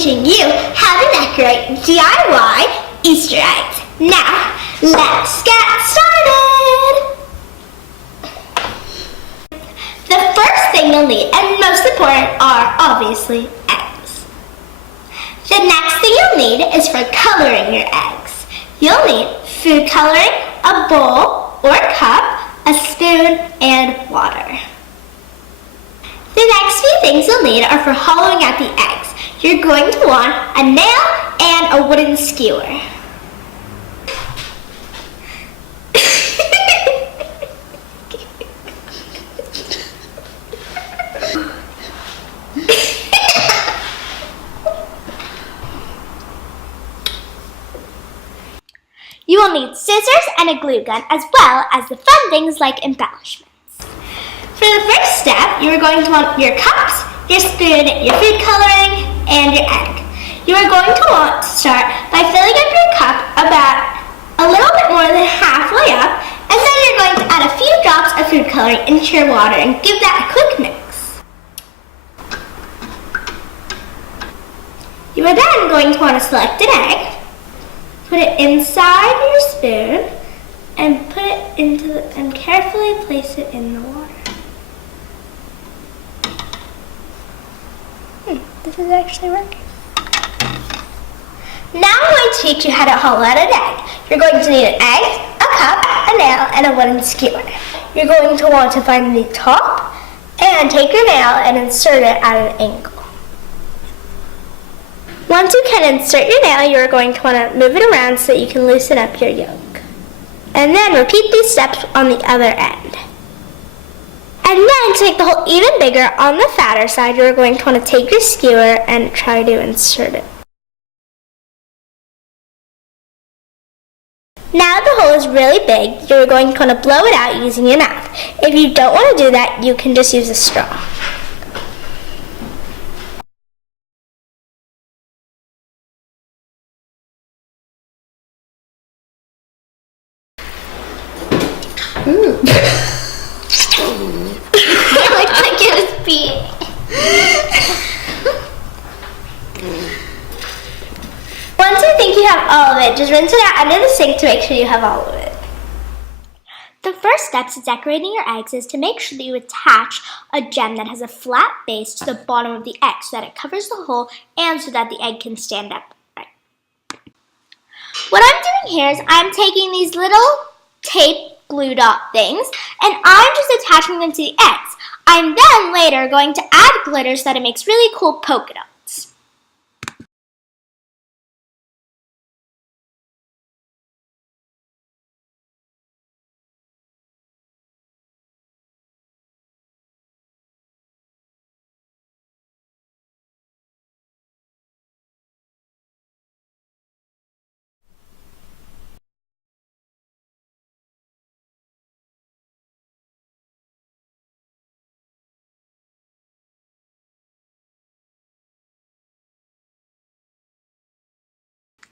teaching you how to decorate DIY Easter eggs. Now, let's get started! The first thing you'll need, and most important, are obviously eggs. The next thing you'll need is for coloring your eggs. You'll need food coloring, a bowl or cup, a spoon, and water. The next few things you'll need are for hollowing out the eggs. You're going to want a nail and a wooden skewer. You will need scissors and a glue gun, as well as the fun things like embellishments. For the first step, you are going to want your cups, your spoon, your food coloring, and your egg. You are going to want to start by filling up your cup about a little bit more than halfway up, and then you're going to add a few drops of food coloring into your water and give that a quick mix. You are then going to want to select an egg, put it inside your spoon, and put it and carefully place it in the water. This is actually working. Now I'm going to teach you how to hollow out an egg. You're going to need an egg, a cup, a nail, and a wooden skewer. You're going to want to find the top and take your nail and insert it at an angle. Once you can insert your nail, you're going to want to move it around so that you can loosen up your yolk. And then repeat these steps on the other end. And then to make the hole even bigger on the fatter side, you're going to want to take your skewer and try to insert it. Now the hole is really big, you're going to want to blow it out using your mouth. If you don't want to do that, you can just use a straw. Ooh. It looked like it was peeing. Once you think you have all of it, just rinse it out under the sink to make sure you have all of it. The first step to decorating your eggs is to make sure that you attach a gem that has a flat base to the bottom of the egg so that it covers the hole and so that the egg can stand up right. What I'm doing here is I'm taking these little tape glue dot things and I'm just attaching them to the eggs. I'm then later going to add glitter so that it makes really cool polka dots.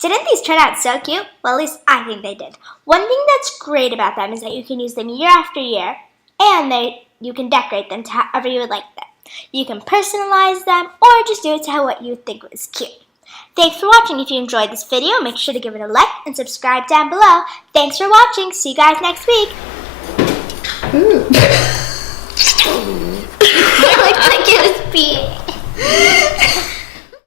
Didn't these turn out so cute? Well, at least I think they did. One thing that's great about them is that you can use them year after year, and you can decorate them to however you would like them. You can personalize them, or just do it to what you think was cute. Thanks for watching. If you enjoyed this video, make sure to give it a like and subscribe down below. Thanks for watching. See you guys next week. Ooh. It looked like it was peeing.